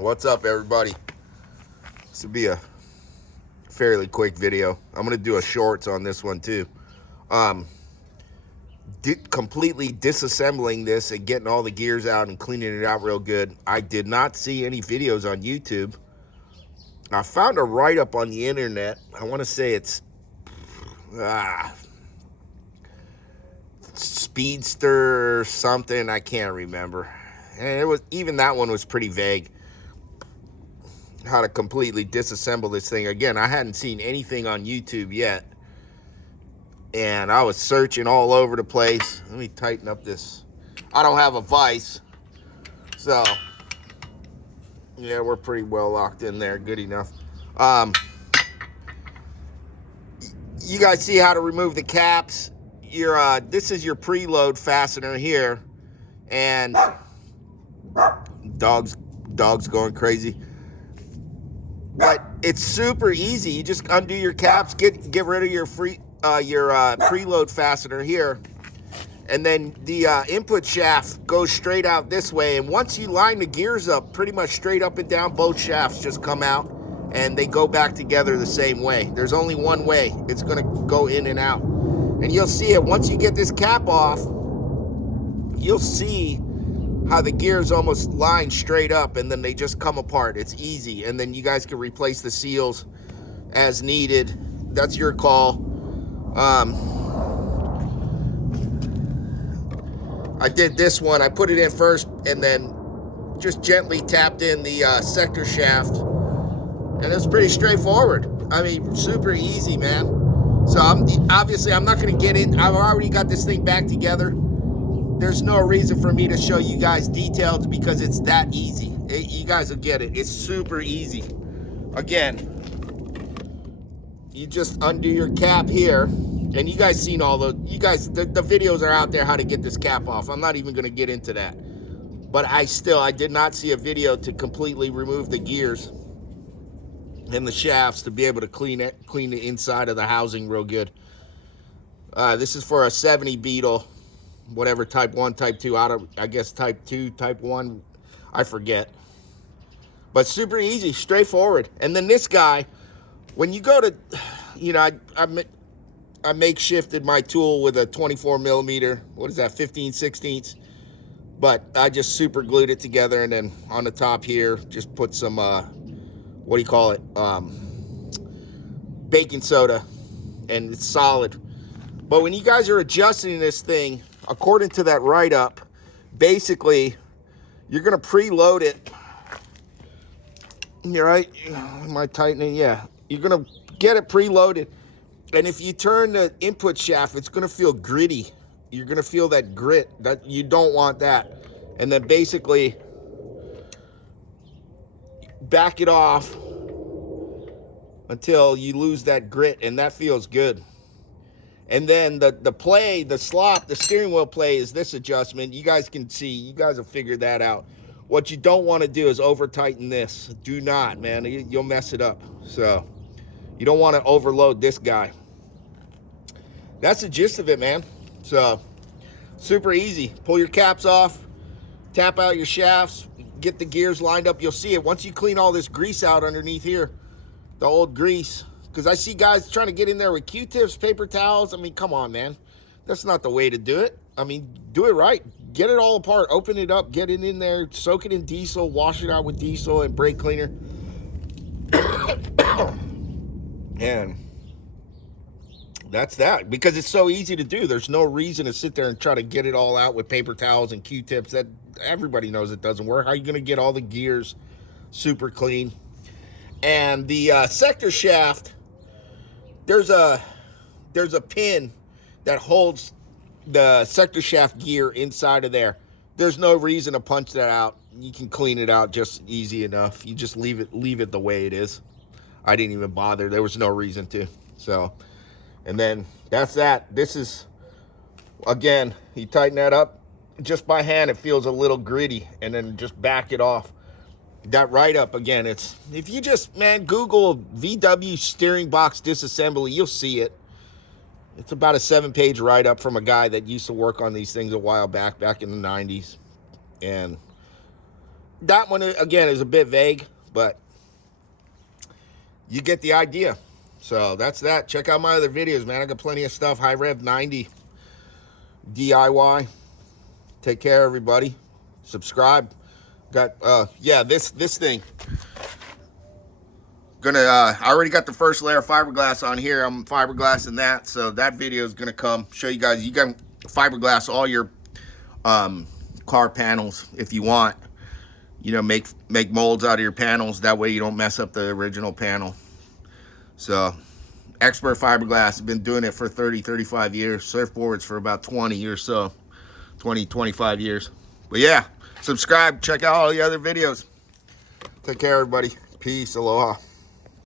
What's up, everybody? This will be a fairly quick video. I'm going to do a shorts on this one too. Completely disassembling this and getting all the gears out and cleaning it out real good. I did not see any videos on YouTube. I found a write-up on the internet. I want to say it's Speedster something. I can't remember. And it was, even that one was pretty vague. How to completely disassemble this thing. Again, I hadn't seen anything on YouTube yet, and I was searching all over the place. Let me tighten up this. I don't have a vise, so yeah, we're pretty well locked in there. Good enough. You guys see how to remove the caps. This is your preload fastener here, and dog's going crazy. But it's super easy. You just undo your caps, get rid of your preload fastener here, and then the input shaft goes straight out this way. And once you line the gears up pretty much straight up and down, both shafts just come out and they go back together the same way. There's only one way. It's going to go in and out. And you'll see it once you get this cap off. You'll see how the gears almost line straight up and then they just come apart. It's easy. And then you guys can replace the seals as needed. That's your call. I did this one. I put it in first and then just gently tapped in the sector shaft. And it's pretty straightforward. I mean, super easy, man. So I'm not going to get in. I've already got this thing back together. There's no reason for me to show you guys details because it's that easy. You guys will get it. It's super easy. Again, you just undo your cap here, and you guys seen all the videos are out there how to get this cap off. I'm not even going to get into that. But I did not see a video to completely remove the gears and the shafts to be able to clean the inside of the housing real good. This is for a 70 Beetle. Whatever, type 1, type 2, I guess type 2, type 1, I forget. But super easy, straightforward. And then this guy, when you go to, I makeshifted my tool with a 24 millimeter, what is that, 15/16. But I just super glued it together, and then on the top here, just put some, baking soda, and it's solid. But when you guys are adjusting this thing, according to that write-up, basically, you're going to preload it. You're right. Am I tightening? Yeah. You're going to get it preloaded. And if you turn the input shaft, it's going to feel gritty. You're going to feel that grit. That you don't want that. And then basically, back it off until you lose that grit, and that feels good. And then the steering wheel play is this adjustment. You guys can see, you guys have figured that out. What you don't want to do is over tighten this. Do not, man, you'll mess it up. So you don't want to overload this guy. That's the gist of it, man. So super easy. Pull your caps off, tap out your shafts, get the gears lined up. You'll see it once you clean all this grease out underneath here, the old grease. Because I see guys trying to get in there with Q-tips, paper towels. I mean, come on, man. That's not the way to do it. I mean, do it right. Get it all apart. Open it up. Get it in there. Soak it in diesel. Wash it out with diesel and brake cleaner. And that's that. Because it's so easy to do. There's no reason to sit there and try to get it all out with paper towels and Q-tips. That everybody knows it doesn't work. How are you going to get all the gears super clean? And the sector shaft, there's a pin that holds the sector shaft gear inside of there. There's no reason to punch that out. You can clean it out just easy enough. You just leave it the way it is. I didn't even bother. There was no reason to. So, and then that's that. This is, again, you tighten that up just by hand. It feels a little gritty, and then just back it off. That write-up, again, it's, if you just, man, Google VW steering box disassembly, you'll see it. It's about a 7-page write-up from a guy that used to work on these things a while back in the 90s. And that one, again, is a bit vague, but you get the idea. So that's that. Check out my other videos, man. I got plenty of stuff. High Rev 90 DIY. Take care, everybody. Subscribe. Got yeah, this thing. I already got the first layer of fiberglass on here. I'm fiberglassing that, so that video is gonna come show you guys. You can fiberglass all your car panels if you want. You know, make molds out of your panels. That way you don't mess up the original panel. So, expert fiberglass. I've been doing it for 30-35 years. Surfboards for about 20 or so. 20-25 years. But yeah, subscribe. Check out all the other videos. Take care, everybody. Peace. Aloha.